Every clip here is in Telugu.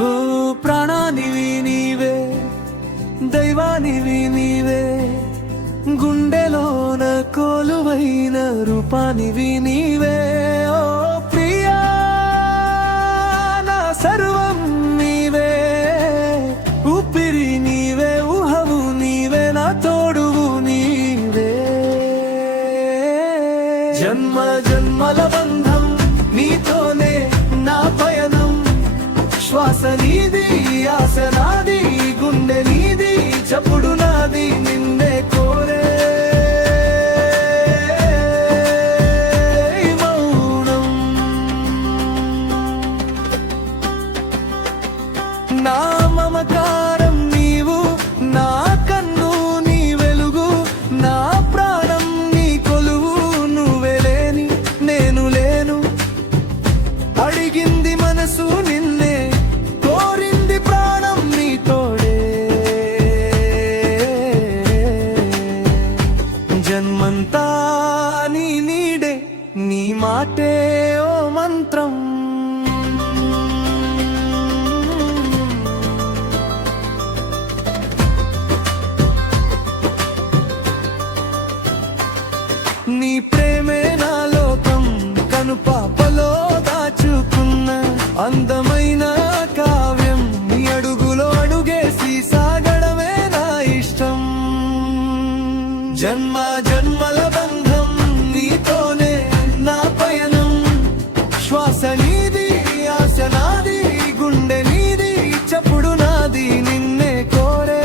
ఓ ప్రాణానివి నీవే, దైవానివి నీవే, గుండెలోన కోలువైన రూపానివి నీవే. ఓ ప్రియా నా సర్వం నీవే, ఊపిరి నీవే, ఊహవు నీవే, నా తోడువు నీవే. జన్మ జన్మల బంధం నీతోనే నా పయనం, శ్వాస నీది, ఆశ నాది, గుండె నీది, చప్పుడు నాది, నిన్నే కోరే మౌనం. నా మమకారం నీవు, నా కన్ను నీ వెలుగు, నా ప్రాణం నీ కొలువు, నువ్వే లేని నేను లేను. అడిగింది మనసు నిన్నే, కోరింది ప్రాణం నీ తోడే. జన్మంతా నీ నీడే, నీ మాటే ఓ మంత్రం. నీ ప్రేమే నా లోకం, కనుపాపలో దాచుకున్న అందమైన కావ్యం. నీ అడుగులో అడుగేసి సాగడమే నా ఇష్టం. జన్మ జన్మల బంధం నీతోనే నా పయనం, శ్వాస నీది, ఆశ నాది, గుండె నీది, చప్పుడు నాది, నిన్నే కోరే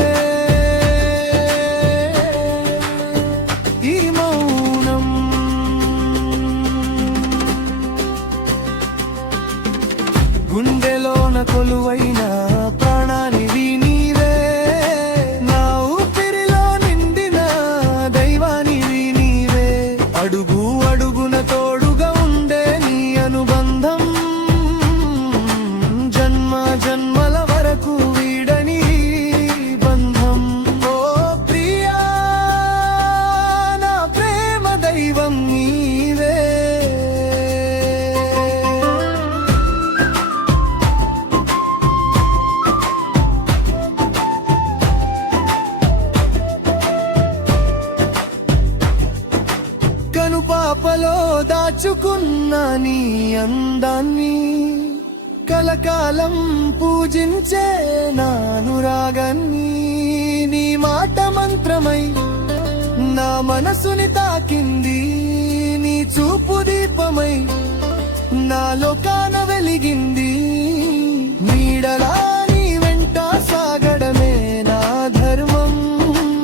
ఈ మౌనం. గుండెలోన కొలువైన ప్రాణానివి నీవే, నా ఊపిరిలో నిండిన దైవానివి నీవే. అడుగు అడుగున తోడుగా ఉండే నీ అనుబంధం, జన్మ జన్మల వరకు వీడని బంధం. ఓ ప్రియా నా ప్రేమ దైవం నీవే. కనుపాపలో దాచుకున్న నీ అందాన్ని, కలకాలం పూజించే నానురాగాన్ని. నీ మాట మంత్రమై నా మనసుని తాకింది, నీ చూపు దీపమై నా లోకాన వెలిగింది. నీడలా నీ వెంట సాగడమే నా ధర్మం,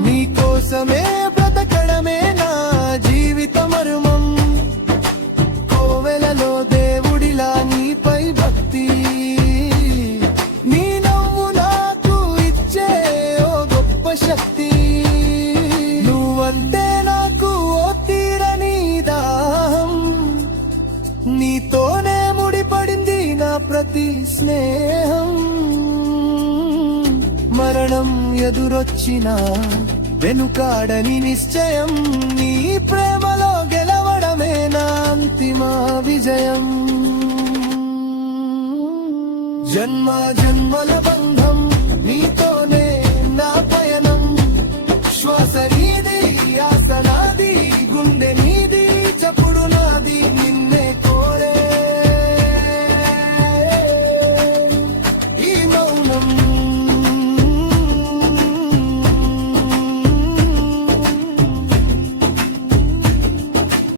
నీ కోసమే బ్రతకడమే నా జీవిత మర్మం. కోవెలలో దేవుడిలా నీపై భక్తి, నీ నవ్వు నాకు ఇచ్చే ఓ గొప్ప శక్తి. నువ్వంటే నాకు ఓ తీరని దాహం, నీతోనే ముడిపడింది నా ప్రతి స్నేహం. మరణం ఎదురొచ్చినా వెనుకాడని నిశ్చయం, నీ ప్రేమలో గెలవడమే నా అంతిమ విజయం. జన్మ జన్మల